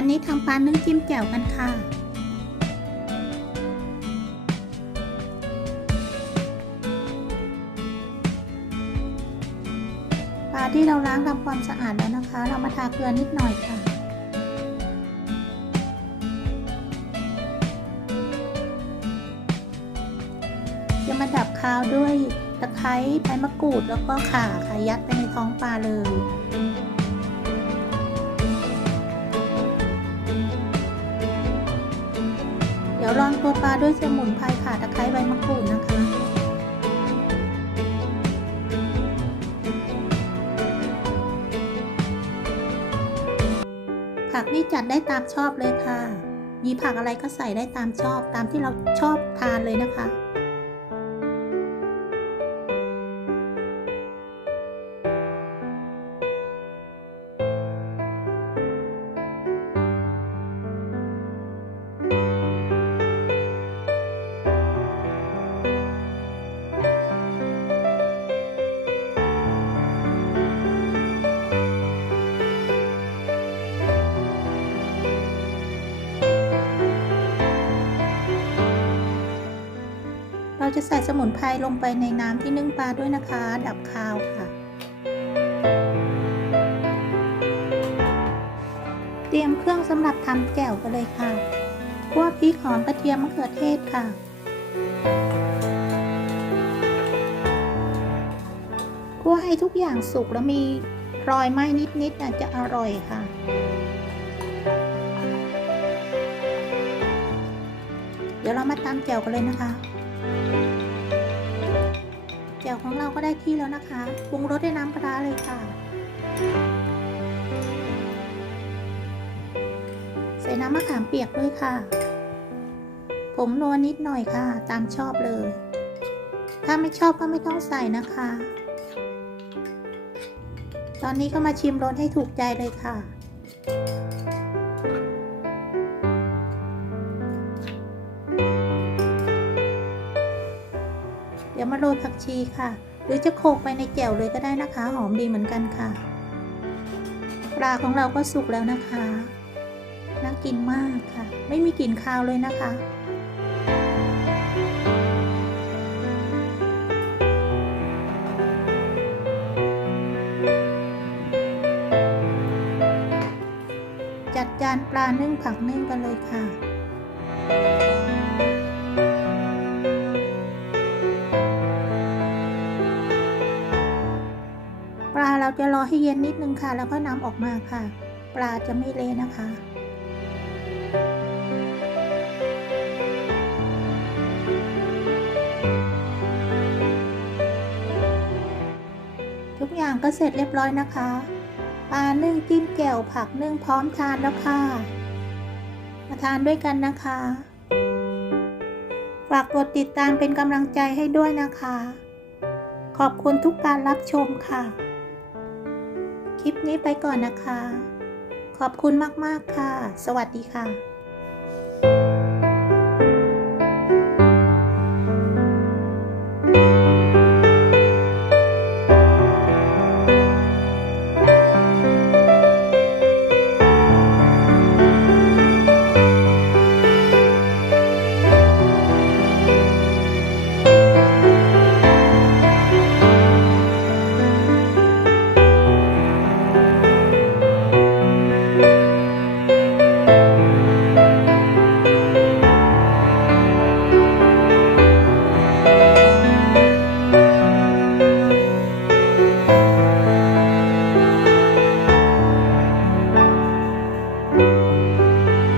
วันนี้ทำปลานึ่งจิ้มแจ่วกันค่ะ ปลาที่เราล้างทำความสะอาดแล้วนะคะ เรามาทาเกลือนิดหน่อยค่ะ จะมาดับคาวด้วยตะไคร้ใบมะกรูดแล้วก็ข่าค่ะยัดไปในท้องปลาเลย ดี๋ยวรองตัวปลาด้วยสมุนไพรค่ะตะไคร้ใบมะกรูดนะคะ ผักนี่จัดได้ตามชอบเลยค่ะ มีผักอะไรก็ใส่ได้ตามชอบตามที่เราชอบทานเลยนะคะ เราจะใส่สมุนไพรลงไปในน้ำที่นึ่งปลาด้วยนะคะ ดับคาวค่ะ เตรียมเครื่องสำหรับทำแจ่วกันเลยค่ะคั่วพริกหอมกระเทียมมะเขือเทศค่ะ คั่วให้ทุกอย่างสุกแล้วมีรอยไหม้นิดๆน่ะจะอร่อยค่ะเดี๋ยวเรามาตำแจวกันเลยนะคะ วของเราก็ได้ที่แล้วนะคะปรุงรสด้วยน้ำปลาเลยค่ะ ใส่น้ำมะขามเปียกด้วยค่ะ ผมนัวนิดหน่อยค่ะ ตามชอบเลย ถ้าไม่ชอบก็ไม่ต้องใส่นะคะ ตอนนี้ก็มาชิมรสให้ถูกใจเลยค่ะ โรยผักชีค่ะ หรือจะโขกไปในแจ่วเลยก็ได้นะคะ หอมดีเหมือนกันค่ะ ปลาของเราก็สุกแล้วนะคะ น่ากินมากค่ะ ไม่มีกลิ่นคาวเลยนะคะจัดจานปลานึ่งผักนึ่งกันเลยค่ะ ปลาเราจะรอให้เย็นนิดนึงค่ะ แล้วก็นำออกมาค่ะ ปลาจะไม่เละนะคะ ทุกอย่างก็เสร็จเรียบร้อยนะคะ ปลานึ่งจิ้มแจ่วผักนึ่งพร้อมทานแล้วค่ะ มาทานด้วยกันนะคะ ฝากกดติดตามเป็นกำลังใจให้ด้วยนะคะขอบคุณทุกการรับชมค่ะ คลิปนี้ไปก่อนนะคะ ขอบคุณมาก ๆ ค่ะ สวัสดีค่ะ